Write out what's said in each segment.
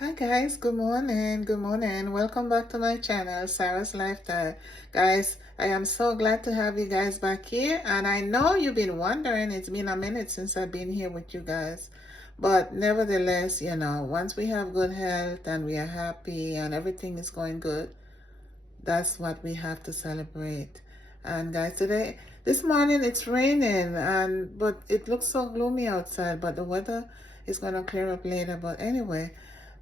Hi guys, good morning. Welcome back to my channel, Sarah's Lifestyle. Guys, I am so glad to have you guys back here, and I know you've been wondering, it's been a minute since I've been here with you guys. But nevertheless, once we have good health and we are happy and everything is going good, that's what we have to celebrate. And guys, this morning it's raining, but it looks so gloomy outside, but the weather is gonna clear up later. But anyway,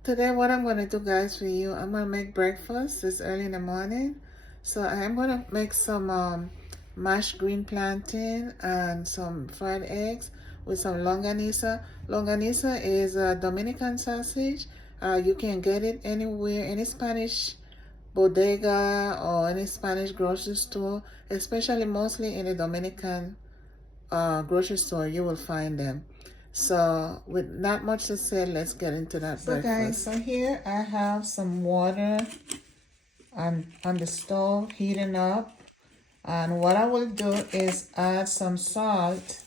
today what I'm gonna do, guys, for you, I'm gonna make breakfast. It's early in the morning, so I'm gonna make some mashed green plantain and some fried eggs with some longanisa. Longanisa is a Dominican sausage. You can get it anywhere, any Spanish bodega or any Spanish grocery store, especially mostly in the Dominican grocery store, you will find them. So with not much to say, let's get into that breakfast. Guys, so here I have some water on the stove heating up. And what I will do is add some salt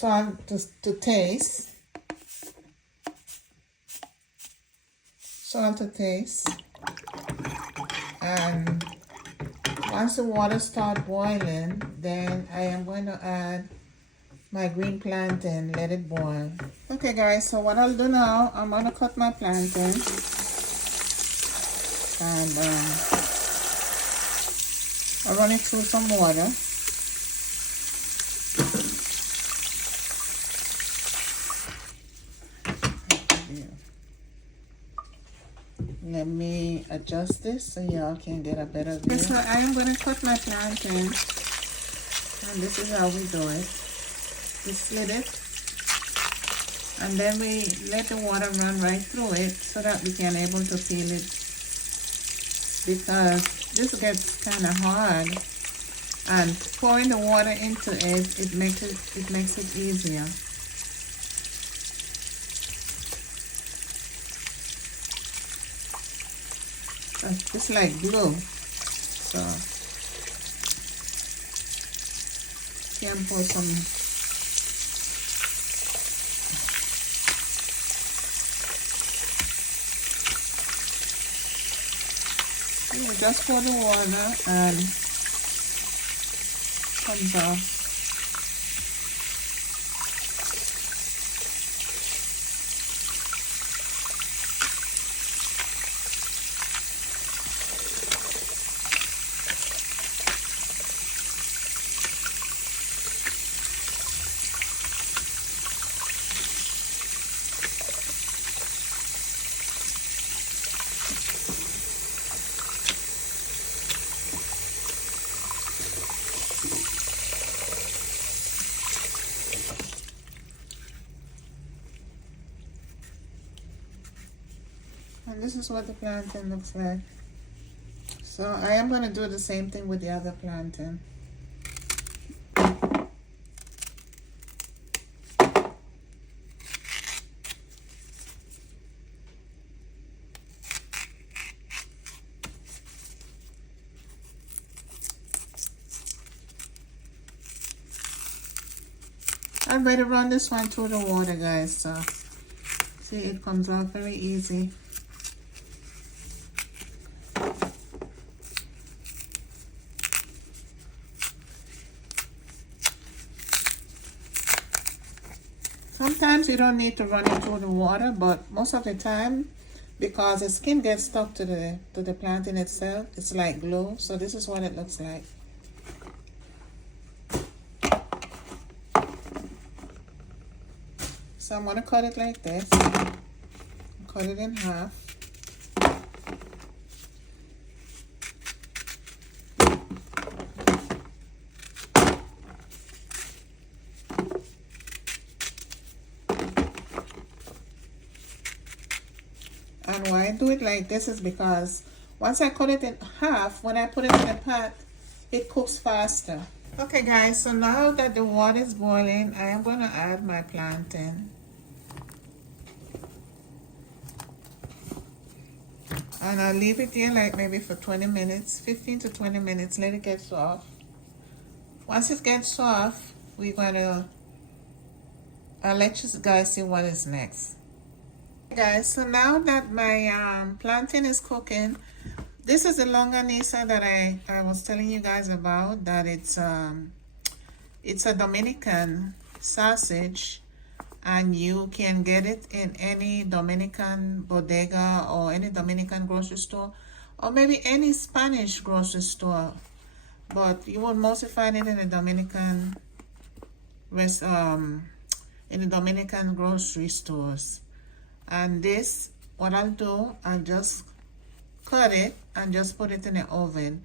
to taste. Salt to taste. And once the water starts boiling, then I am going to add my green plantain, let it boil. Okay guys, so what I'll do now, I'm going to cut my plantain and I'll run it through some water. Let me adjust this so y'all can get a better view. So I am going to cut my plantain, and this is how we do it. We slit it, and then we let the water run right through it so that we can able to peel it, because this gets kind of hard, and pouring the water into it, it makes it easier. It's like glue, so you can pour some. You just pour the water and comes off. And this is what the plantain looks like. So I am going to do the same thing with the other plantain. I'm ready to run this one through the water, guys. So see, it comes out very easy. Sometimes you don't need to run it through the water, but most of the time, because the skin gets stuck to the plantain itself, it's like glue. So this is what it looks like. So I'm going to cut it like this. Cut it in half. And why I do it like this is because once I cut it in half, when I put it in the pot, it cooks faster. Okay guys, so now that the water is boiling, I am going to add my plantain. And I'll leave it there like maybe for 20 minutes, 15 to 20 minutes, let it get soft. Once it gets soft, I'll let you guys see what is next. Guys, so now that my plantain is cooking, this is the longanisa that I was telling you guys about, that it's a Dominican sausage, and you can get it in any Dominican bodega or any Dominican grocery store, or maybe any Spanish grocery store, but you will mostly find it in the Dominican in the Dominican grocery stores. And this, what I'll do, I'll just cut it and just put it in the oven.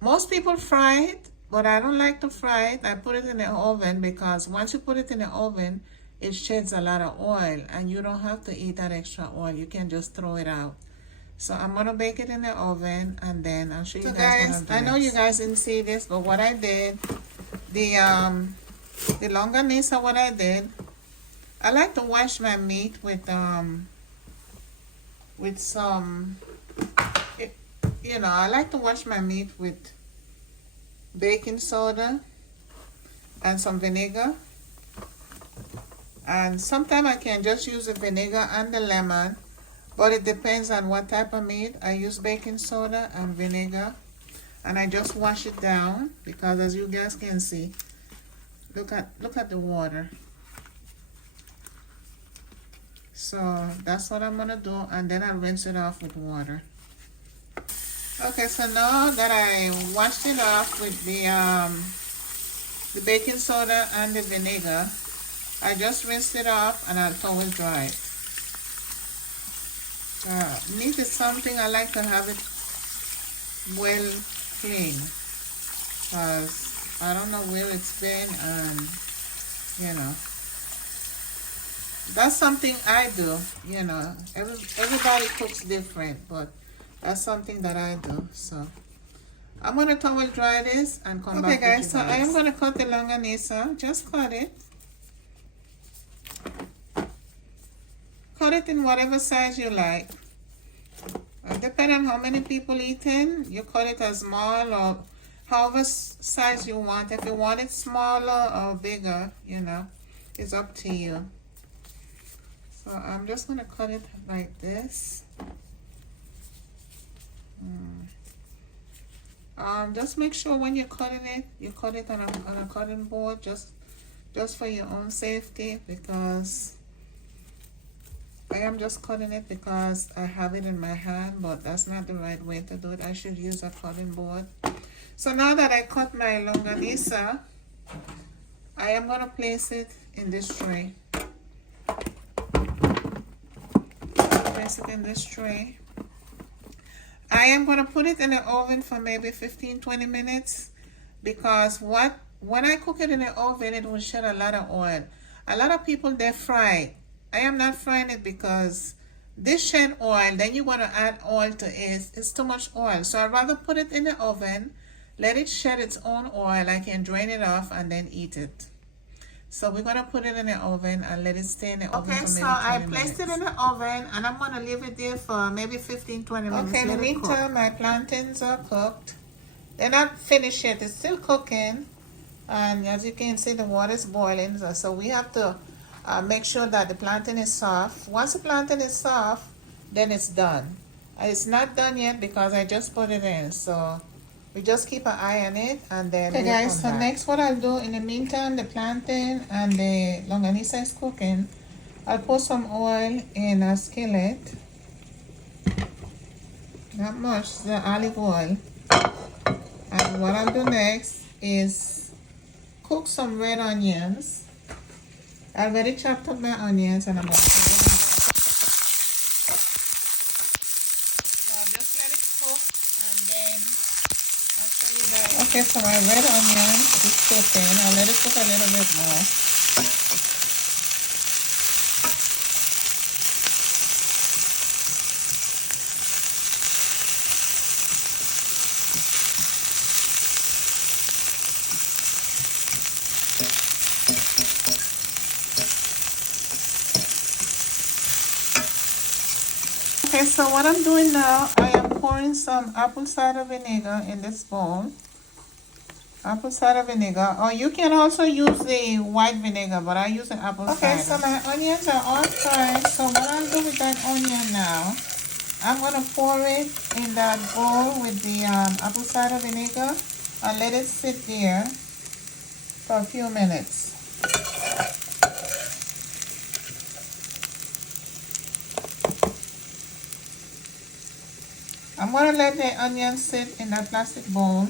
Most people fry it, but I don't like to fry it. I put it in the oven because once you put it in the oven, it sheds a lot of oil, and you don't have to eat that extra oil. You can just throw it out. So I'm gonna bake it in the oven, and then I'll show you guys. I know you guys didn't see this, but what I did, the longanisa, what I did, I like to wash my meat with some, I like to wash my meat with baking soda and some vinegar. And sometimes I can just use the vinegar and the lemon, but it depends on what type of meat. I use baking soda and vinegar, and I just wash it down because, as you guys can see, look at the water. So that's what I'm gonna do, and then I'll rinse it off with water. Okay, so now that I washed it off with the baking soda and the vinegar, I just rinsed it off and I'll towel dry it. Meat is something I like to have it well clean, because I don't know where it's been, and that's something I do. Everybody cooks different, but that's something that I do. So I'm gonna towel dry this and come back. Okay, guys. So I am gonna cut the longanisa. Just cut it. Cut it in whatever size you like. Depending on how many people eating, you cut it as small or however size you want. If you want it smaller or bigger, it's up to you. So I'm just going to cut it like this. Just make sure when you're cutting it, you cut it on a cutting board, just for your own safety, because I am just cutting it because I have it in my hand, but that's not the right way to do it. I should use a cutting board. So now that I cut my longanisa, I am going to place it in this tray. It in this tray. I am going to put it in the oven for maybe 15-20 minutes, because when I cook it in the oven, it will shed a lot of oil. A lot of people, they fry it. I am not frying it because this shed oil, then you want to add oil to it. It's too much oil. So I'd rather put it in the oven, let it shed its own oil. I can drain it off and then eat it. So we're going to put it in the oven and let it stay in the oven for maybe 20 minutes. Okay, so I placed it in the oven, and I'm going to leave it there for maybe 15-20 minutes. Okay, in the meantime, my plantains are cooked. They're not finished yet. It's still cooking. And as you can see, the water is boiling. So we have to make sure that the plantain is soft. Once the plantain is soft, then it's done. It's not done yet because I just put it in. So we just keep an eye on it, and then okay, guys, so next what I'll do, in the meantime, the plantain and the longanisa is cooking. I'll put some oil in a skillet. Not much, the olive oil. And what I'll do next is cook some red onions. I already chopped up my onions, and I'm going to put it in there. So I'll just let it cook, and then I'll show you guys. Okay, so my red onion is cooking. I'll let it cook a little bit more. Okay, so what I'm doing now, I am pouring some apple cider vinegar in this bowl. Apple cider vinegar. Or you can also use the white vinegar, but I use the apple cider. Okay, so my onions are all fried. So what I'll do with that onion now, I'm going to pour it in that bowl with the apple cider vinegar and let it sit there for a few minutes. I'm going to let the onion sit in that plastic bowl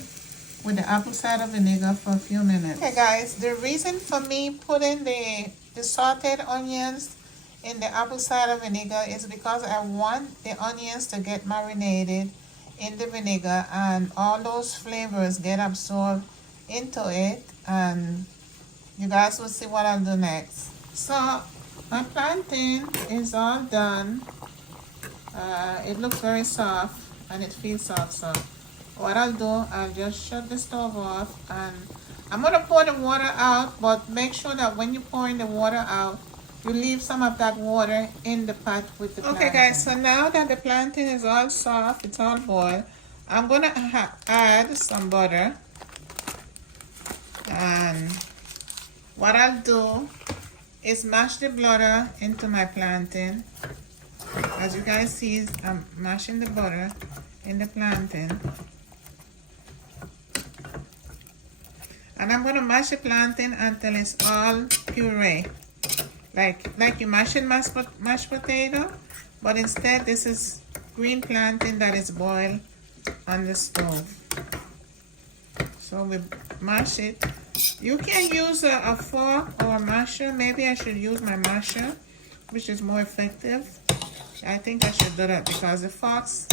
with the apple cider vinegar for a few minutes. Okay guys, the reason for me putting the sauteed onions in the apple cider vinegar is because I want the onions to get marinated in the vinegar and all those flavors get absorbed into it, and you guys will see what I'll do next. So my plantain is all done. It looks very soft and it feels soft, so what I'll do, I'll just shut the stove off and I'm going to pour the water out, but make sure that when you're pouring the water out, you leave some of that water in the pot with the plantain. Okay guys, so now that the plantain is all soft, it's all boiled, I'm going to add some butter. And what I'll do is mash the butter into my plantain. As you guys see, I'm mashing the butter in the plantain. And I'm going to mash the plantain until it's all puree. Like you mashing mashed potato, but instead this is green plantain that is boiled on the stove. So we mash it. You can use a fork or a masher. Maybe I should use my masher, which is more effective. I think I should do that because the forks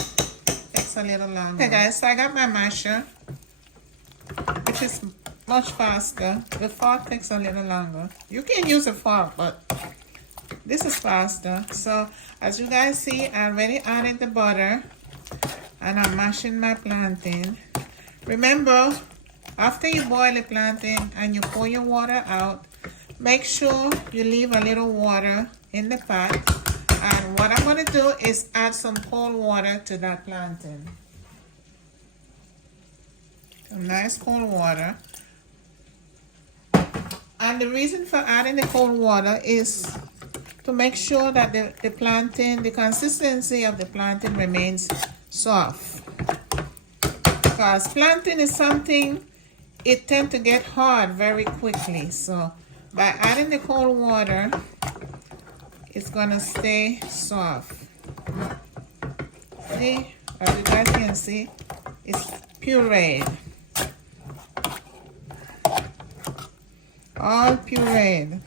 takes a little longer. Okay guys, so I got my masher, which is much faster. The fork takes a little longer. You can use a fork, but this is faster. So as you guys see, I already added the butter and I'm mashing my plantain. Remember, after you boil the plantain and you pour your water out, make sure you leave a little water in the pot. And what I'm going to do is add some cold water to that plantain. Some nice cold water. And the reason for adding the cold water is to make sure that the plantain, the consistency of the plantain remains soft. Because plantain is something, it tends to get hard very quickly. So by adding the cold water, it's going to stay soft. See, as you guys can see, it's pureed. All pureed.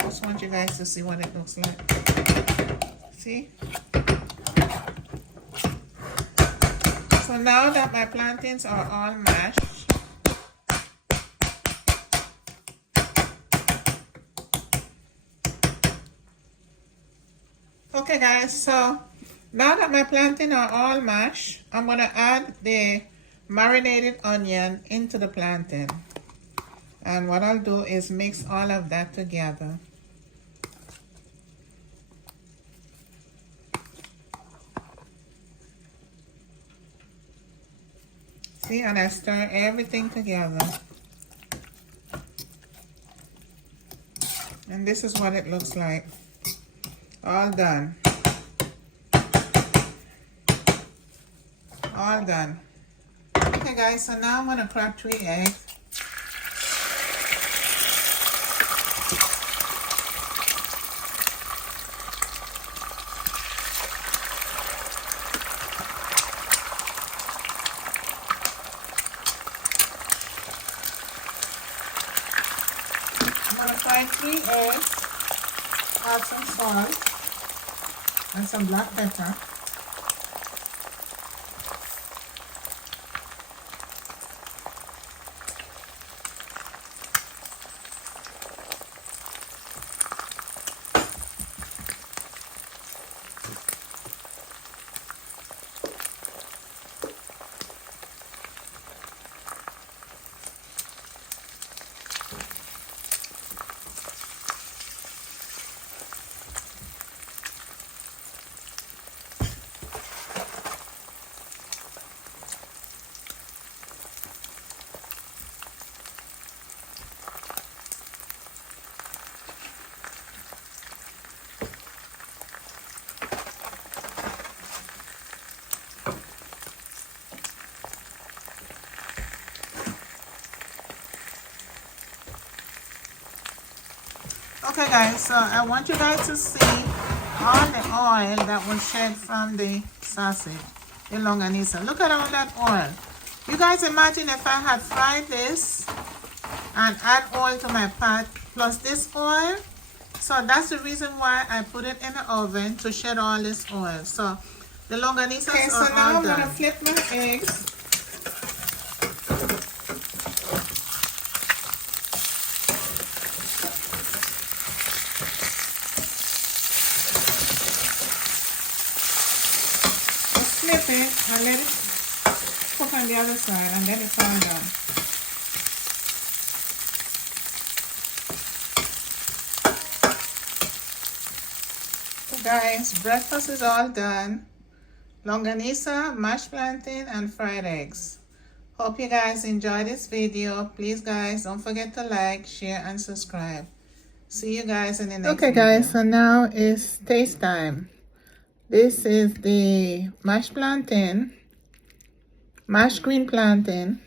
Just want you guys to see what it looks like. See? So now that my plantains are all mashed, okay guys, so now that my plantains are all mashed, I'm going to add the marinated onion into the plantain. And what I'll do is mix all of that together. See, and I stir everything together. And this is what it looks like. All done. All done. Okay guys, so now I'm going to crack 3 eggs. I'm going to fry 3 eggs, add some salt and some black pepper. Okay guys, so I want you guys to see all the oil that was shed from the sausage, the longanisa. Look at all that oil. You guys imagine if I had fried this and add oil to my pot plus this oil. So that's the reason why I put it in the oven to shed all this oil. So the longanisas are all done. Okay, so now I'm gonna flip my eggs. Flip it and let it cook on the other side and then it's all done. So guys, breakfast is all done. Longanisa, mashed plantain, and fried eggs. Hope you guys enjoy this video. Please guys, don't forget to like, share, and subscribe. See you guys in the next video. Okay guys, so now it's taste time. This is the mashed plantain, mashed green plantain,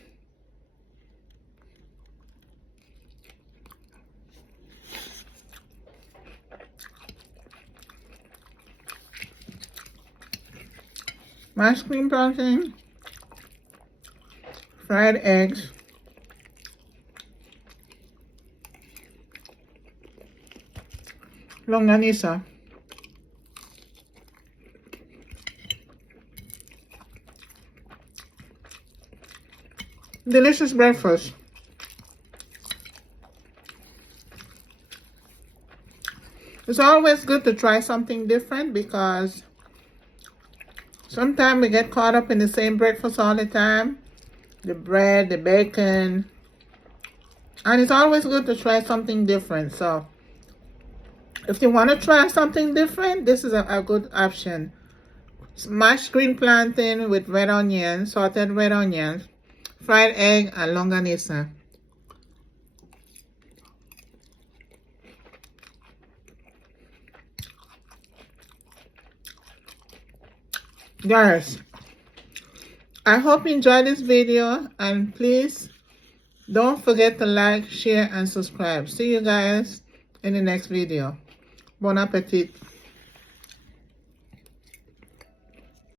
mashed green plantain, fried eggs, longanisa. Delicious breakfast. It's always good to try something different because sometimes we get caught up in the same breakfast all the time. The bread, the bacon. And it's always good to try something different. So if you want to try something different, this is a good option. Mashed green plantain with red onions, sauteed red onions, fried egg, and longanisa. Guys, I hope you enjoyed this video, and please don't forget to like, share, and subscribe. See you guys in the next video. Bon appetit.